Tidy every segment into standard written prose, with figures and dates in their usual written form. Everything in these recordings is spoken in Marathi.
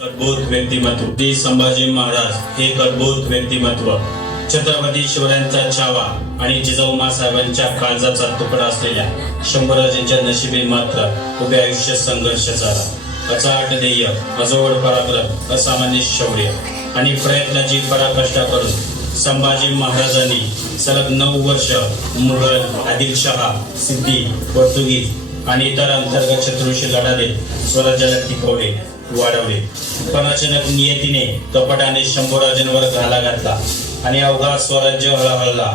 अद्भुत व्यक्तिमत्व संभाजी महाराज एक अद्भुत व्यक्तिमत्व छत्रपती शिवरायांचा छावा आणि जिजाऊ साहेबांच्या काळजाचा तुकडा असलेल्या शंभूराजांच्या नशिबी मात्र उभे आयुष्य संघर्ष झाला अचाट ध्येय अजोड पराक्रम असामान्य शौर्य आणि प्रयत्नाची पराकाष्ठा करून संभाजी महाराजांनी सलग 9 वर्ष मुघल आदिलशहा सिद्धी पोर्तुगीज आणि इतर अंतर्गत शत्रूंशी लढा देत स्वराज्याला टिकवले वाढवले पण अचानक नियतीने कपटाने शंभूराजांवर घाला घातला आणि अवघा स्वराज्य हळहळला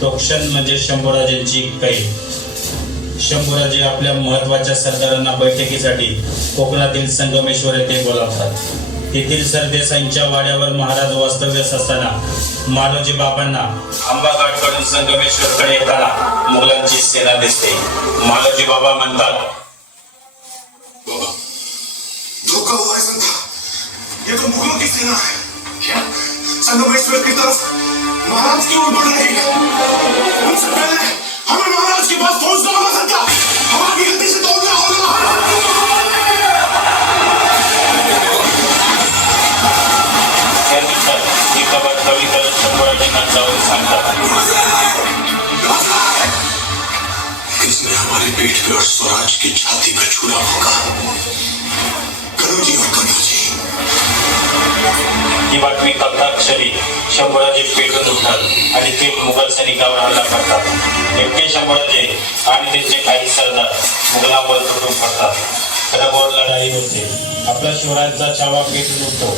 तो क्षण म्हणजे शंभूराजांची कैद शंभूराजे आपल्या महत्वाच्या सरदारांना बैठकीसाठी कोकणातील संगमेश्वर येथे बोलावतात तेथील सरदेसाईंच्या वाड्यावर महाराज वास्तव्यास असताना मालोजी बाबांना आंबाघाटकडून संगमेश्वरकडे येताना मुघलांची सेना दिसते मालोजी बाबा म्हणतात धोखा हुआ है संता ये तो मुगलों की सेना है क्या संगमेश्वर की तरफ महाराज की ओर बढ़ रही है उनसे पहले हमें महाराज के पास पहुंचना होगा संता हमारी गलती से दौड़ना होगा किसने हमारी पीठ पे और स्वराज की छाती पे छुरा होगा कनौजी और कनौजी ही बातमी कळताच क्षणी शंभूराजे पेटून उठतात आणि ते मुघल सैनिकांवर हल्ला करतात एकटे शंभूराजे आणि त्यांचे काही सरदार मुघलांवर तुटून पडतात खडबोर लढाई होते आपला शिवरायांचा छावा पेटून उठतो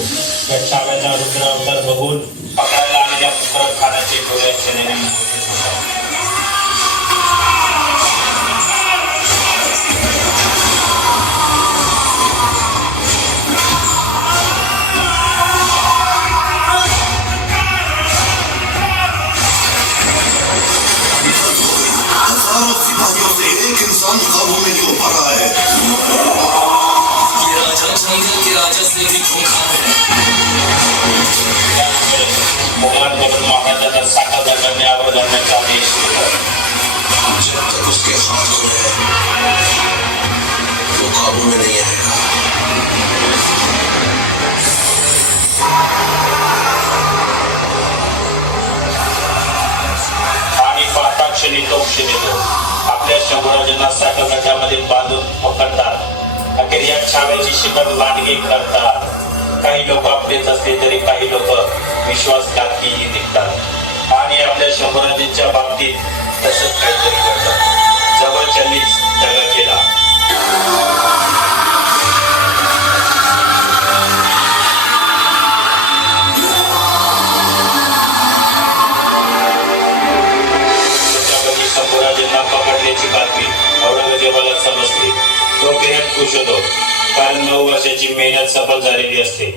त्या छाव्याचा रुद्र अवतार बघून पकडायला आलेल्या पुत्र खानाचे डोळे सेनेने मोठे होतात सिपाहियों से एक इंसान काबू में नहीं हो पा रहा है ये राजा जंगल के राजा से भी खूंखार है मुघलांकडून महाराजांना साठा करण्यावर लढण्याचा आदेश दिला जब तक उसके हाथ खुले वो काबू में नहीं आएगा आणि पाहता क्षणी तो क्षण येतो आपल्या शंभूराजांना साठा बांधून पकडतात अखेर या छाव्याची शिखर लांडगी करतात काही लोक आपलेच असले तरी काही लोक विश्वासघातकीही निघतात आणि आपल्या शंभूराजांच्या बाबतीत तसंच काहीतरी घडलं जवळच्यानीच दगा केला शंभूराजांना पकडल्याची बातमी औरंगजेबाला समजली तो बेहद खुश होतो कारण 9 वर्षाची मेहनत सफल झालेली असते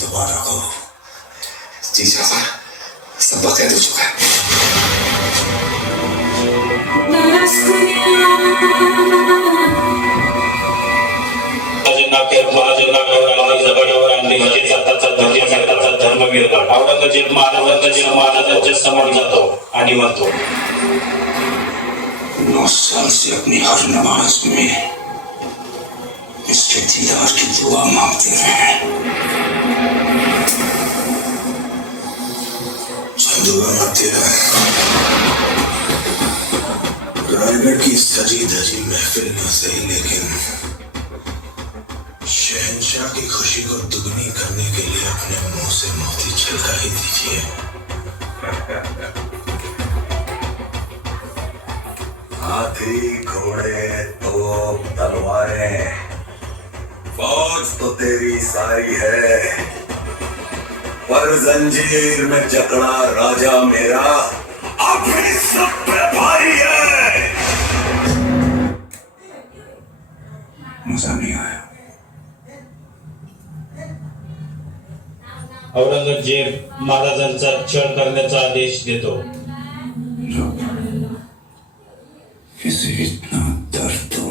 दोबारा को जीजा सब बकैद हो चुका है औरंगजेब महाराजांच्या समोर जातो आणि म्हणतो 9 साल से अपनी हर नमाज में इसके दीदार की दुआ मांगते रहे दुआ मांगते रहे रायगढ़ की सजी धजी महफिल न सही लेकिन शहंशाह की खुशी को दुगनी करने के लिए अपने मुंह से मोती छलका ही दीजिए हाथी घोड़े तोप तलवारें फौज तो तेरी सारी है पर जंजीर में जकड़ा राजा मेरा अभी सब पे भारी है मजा नहीं आया औरंगजेब महाराजांचा छळ करण्याचा आदेश देतो किसी इतना दर्द हो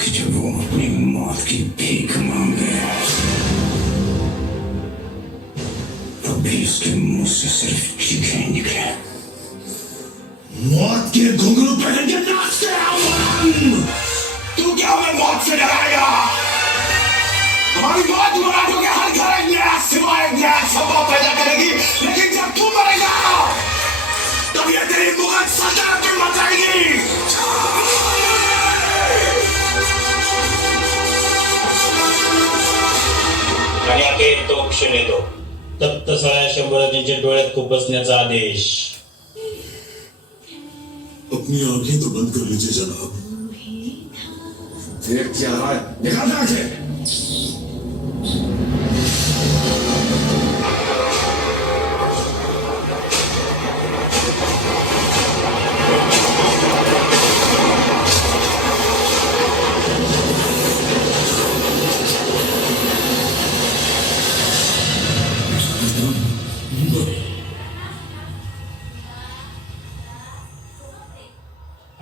कि जब वो अपनी मौत की भीख मांगे तो भी उसके मुंह से सिर्फ चीखें निकले मौत की ये घुंघरू पहन के नाचते आवाम। तू क्या हमें मौत से डराएगा? हमारी मौत मराठों के हर घर एक नया सिवाय एक नया स्वभाव पैदा करेगी, लेकिन जब तू मरेगा तब ये तेरी मुगल सल्तनत में मच जाएगी। आणि अखेर तो क्षण येतो. तप्त सळ्या शंभूराजांच्या डोळ्यात खुपसण्याचा आदेश. अपनी आंखें तो बंद कर लीजिए जनाब. फिर क्या है? निकाल आंखें.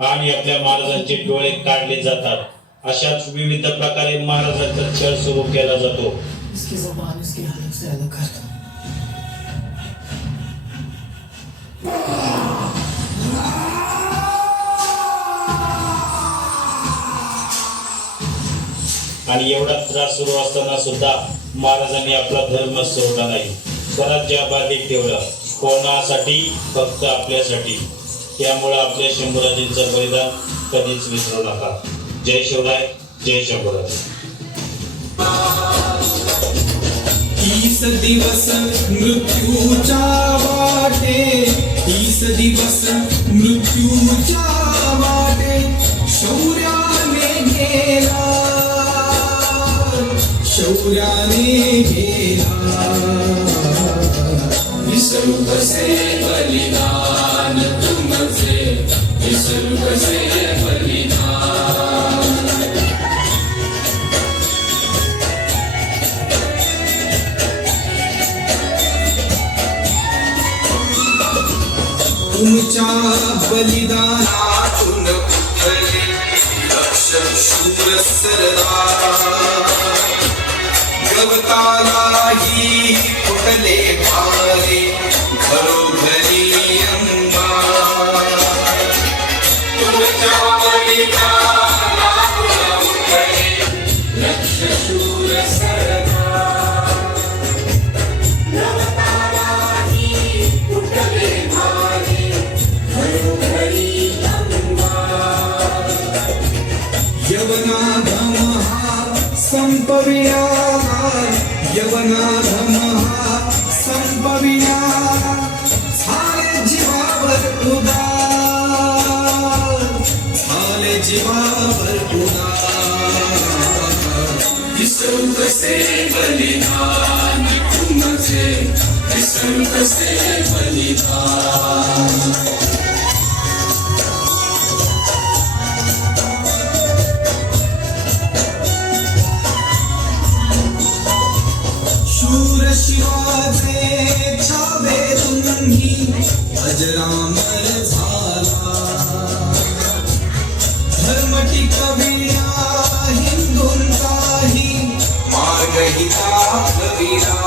आणि आपल्या महाराजांचे डोळे काढले जातात. अशाच विविध प्रकारे महाराजांचा छळ सुरू केला जातो. इसकी जुबान इसकी हालत से अलग कर दो. आणि एवढा त्रास सुरू असताना सुद्धा महाराजांनी आपला धर्म सोडला नाही. स्वराज्य अबाधित ठेवलं. कोणासाठी? फक्त आपल्यासाठी. त्यामुळे आपल्या शंभूराजांचं बलिदान कधीच विसरू नका. जय शिवराय, जय शंभूराज. 30 दिवस मृत्यूच्या वाटे, 30 दिवस मृत्यूच्या वाटे, शौर्याने गेला, शौर्याने गेला. विसरू कसे बलिदान तुमचे, विसरू कसे बलिदान. तुमच्या बलिदानातून उठले लक्ष शूर सरदार. गवतालाही फुटले भारे, घरोघरी अंगार. तुमच्या बलिदानातून उठले लक्ष शूर सरदार. गवतालाही फुटले भारे, घरोघरी अंगार. यवनाधम हा संपविला, यवनाधम हा संपविला. झाले जीवावर उदार, झाले जीवावर उदार. विसरू कसे बलिदान तुमचे, विसरू कसे बलिदान. शूर शिवाचे छावे तुम्ही, अजरामर झाला. धर्म टिकविला हिंदूंचाही, मार्ग ही दाखविला.